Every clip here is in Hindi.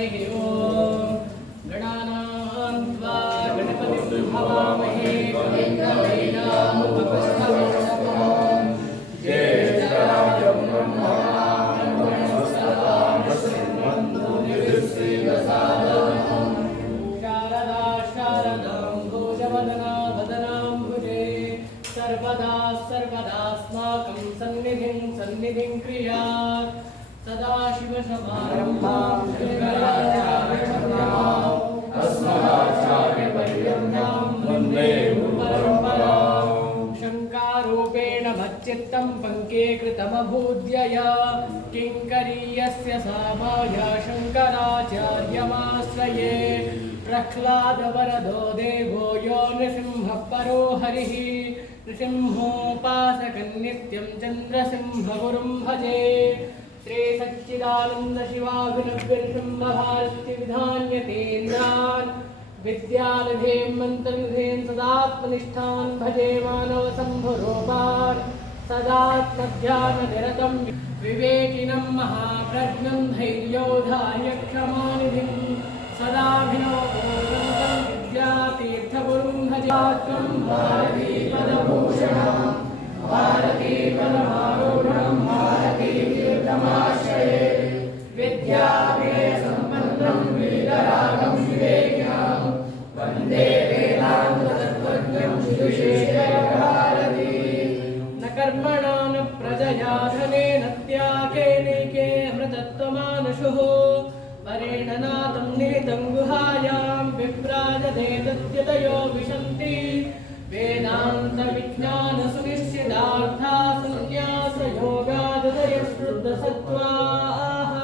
हरिः ओम् गणानां त्वा गणपतिं हवामहे कविं कवीनामुपस्थापयामः ज्येष्ठराजं ब्रह्मणां शारदा शारदां भुजवदना वदनाम्बुजे सर्वदा सर्वदास्माकं सन्निधिं क्रियात् सदाशिवसमारम्भां शङ्कराचार्यमध्यमाम् अस्मदाचार्यपर्यन्तां वन्दे गुरुपरम्पराम् शङ्कारूपेण मच्चित्तं पङ्कीकृतमभूद्यया किङ्करीयस्य सामाया शङ्कराचार्यमाश्रये प्रह्लादवरदो देवो यो नृसिंहः परो हरिः नृसिंहोपासकन्नित्यं चन्द्रसिंहगुरुं भजे श्री सच्चिदानंद शिवाभिनव्यनृसिंहभारति विधान्यतेन्द्रान् विद्यानिधेन् मन्त्रनिधेन् सदात्मनिष्ठान् भजे मानवशम्भुरूपान् सदात्मध्याननिरतं विवेकिनं महाप्रज्ञं धैर्योधार्य क्षमानिधिं सदाभिनवं विद्यातीर्थगुरुं भजात्मं भारतीपदभूषणं भारतीपदमारूढं भारतीतीर्थमाश्रये विद्याविनयसम्पन्नं वीतरागं विवेकिनं वन्दे वेदान्ततत्त्वज्ञं श्रीशेखरभारती न कर्मणा न प्रजया धनेन त्यागेनैके अमृतत्वमानशुः वरेण नातं निहितं गुहायां विभ्राजते तद्यतयो विशन्ति वेदान्तविज्ञानसुनिश्चितार्था संन्यासयोगादयश्रुद्धसत्त्वाः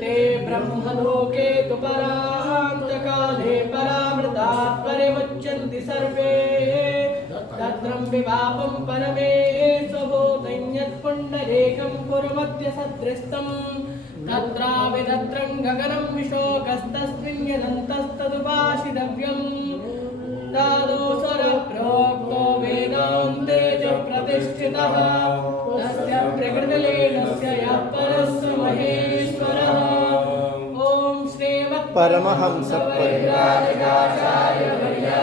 ते ब्रह्मलोके तु परान्तकाले परामृतात् परिमुच्यन्ति सर्वे तत्रं विपापं परमे स्वभूतं यत्पुण्डरीकं कुर्वद्य सदृष्टं तत्राविधत्रं गगनं विशोकस्तस्मिन् यदन्तस्तदुपासितव्यम् तादोसरप्रोक्तो वेदान्ते च प्रतिष्ठितः तस्य प्रकृतिलीनस्य यः परस्य महेश्वरः ॐ श्रीमत्परमहंसपरिव्राजकाचार्यवर्या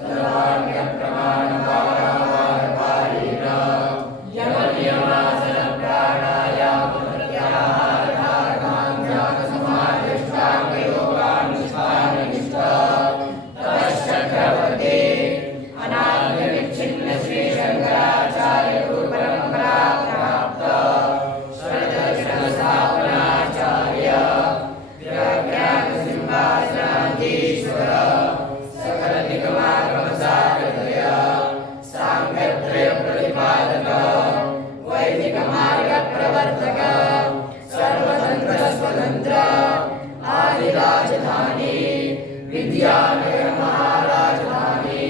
सर्वाण्यप्रमाणपारावारपारिणा राजधानी विद्यानगर महाराजधानी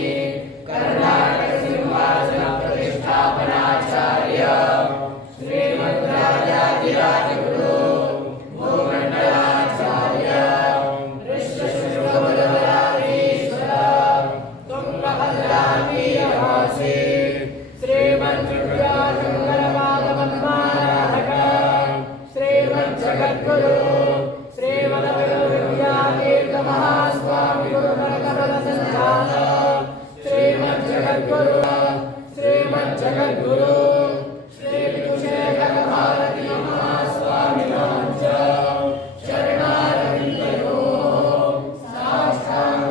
कर्नाटक सिंहासन प्रतिष्ठापनाचार्य श्रीमद्राजाधिराजगुरु भूमण्डलाचार्य ऋष्यशृंगबलवराधीश्वर तुङ्गभद्रामीयवासी श्रीमद्विद्याशङ्करपादपद्माराधक श्रीमज्जगद्गुरु महास्वामी गुरुपरकमल संजात श्रीमज्जगद्गुरु श्रीमज्जगद्गुरु श्री विदुशेखर भारती महास्वामिनां च शरणारविन्दयोः साष्टांग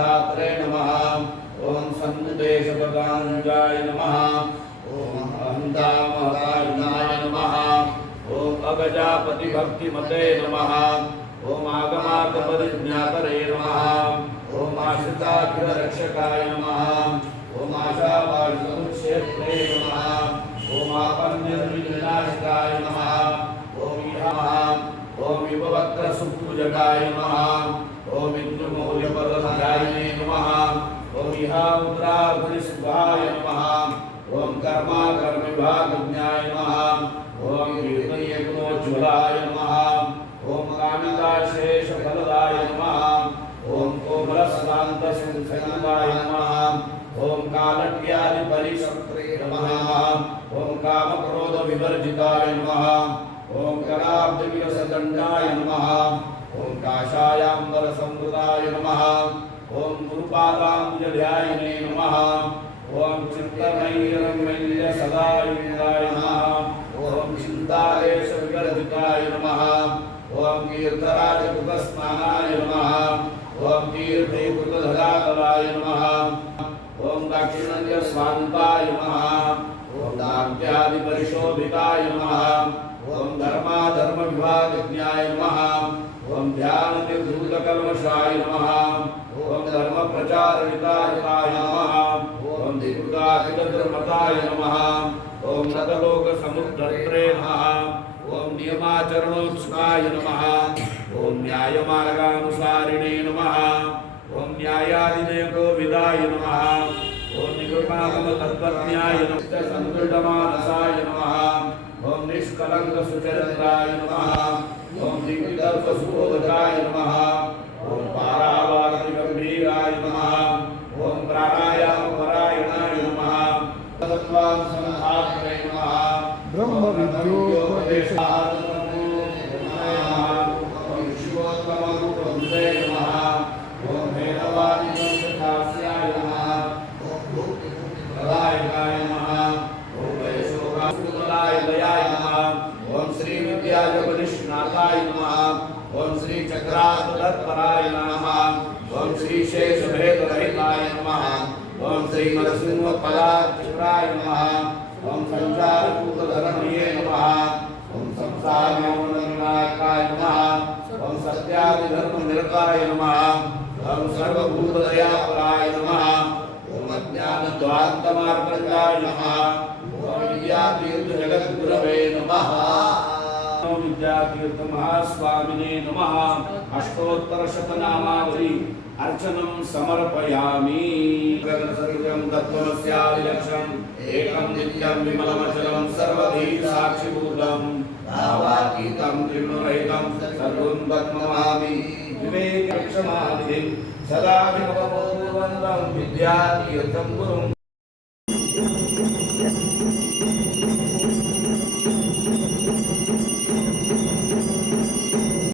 सिद्धात्रे नमः ओम सन्देशपदाञ्जाय नमः ओम अहंतामहताय नमः ओम अगजापतिभक्तिमते नमः ओम आगमार्थपरिज्ञातरे नमः ओम आश्रिताखिलरक्षकाय नमः ओम आशावारिसमुच्छेत्रे नमः ओम आपन्निर्विनाशकाय नमः ओम नमः ओम विभवक्त्रसुपूजकाय नमः ओम इंद्रमौल्यपदध्यायिने नमः ओम इहामुद्राधनिसुभाय नमः ओम कर्माकर्मविभागज्ञाय नमः ओम कीर्तयज्ञोज्ज्वलाय नमः ओम कामिताशेषफलदाय नमः ओम कोमलस्नान्तसंसंगाय नमः ओम कालट्यादिपरिसंत्रे नमः ओम कामक्रोधविवर्जिताय नमः ओम कराब्जविलसदण्डाय नमः ओम काषायाम्बरसंवृताय नमः ओम गुरुपादाम्बुजध्यायिने नमः ओम चित्तनैरमैल्यसदायुक्ताय नमः ओम चिन्तादेशविवर्जिताय नमः ओम कीर्तराजकृतस्नानाय नमः ओम तीर्थीकृतधरातलाय नमः ओम दाक्षिणात्यस्वान्ताय नमः ओम दान्त्यादिपरिशोभिताय नमः ओम धर्माधर्मविभागज्ञाय नमः ओम ध्याननिर्धूतकल्मषाय नमः ओम धर्मप्रचारहिताय नमः ओम दिवृताखिलधर्मताय नमः ओम नतलोकसमुद्धर्त्रे नमः ओम नियमाचरणोत्सुकाय नमः ओम न्यायमार्गानुसारिणे नमः ओम न्यायादिनयकोविदाय नमः ओम निकृपागमतत्त्वज्ञाय नमः संतुष्टमानसाय नमः ओम निष्कलङ्कसुचरित्राय नमः ओम दिव्यतत्त्वसुबोधकाय नमः ओम पारावारतिगम्भीराय नमः ओम प्राणायामपरायणाय नमः तत्त्वानुसन्धात्रे नमः ब्रह्मविद्योपदेशाय ओम शिवोत्तमरूपं नमः ओम भैरवादिगम्भीराय नमः ओम भूतप्रदायकाय नमः ओम वैशोकाय दयाय नमः ओम श्री विद्याजगनिष्णाताय नमः ओम श्री चक्रातुलत्पराय नमः ओम श्री शेषभेदरहिताय नमः ओम श्री नरसिंहपदाचित्राय नमः ओम संसारभूतधरणीये नमः ओम संसारमोहननायकाय नमः ओम सत्यादिधर्मनिरताय नमः ओम सर्वभूतदयापराय नमः ओम अज्ञानध्वान्तमार्गजाय नमः ओम विद्यातीर्थजगद्गुरवे नमः ओम विद्यातीर्थमहास्वामिने नमः अष्टोत्तरशतनामावली अर्चनं समर्पयामि गगनसदृशं तत्त्वमस्यादिलक्ष्यम् एकं नित्यं विमलमचलं सर्वधी साक्षिभूतं भावातीतं त्रिगुणरहितं सर्वं तन्नमामि विवेकक्षमादिं सदा विभवपूर्वन्तं विद्यातीर्थं गुरुम्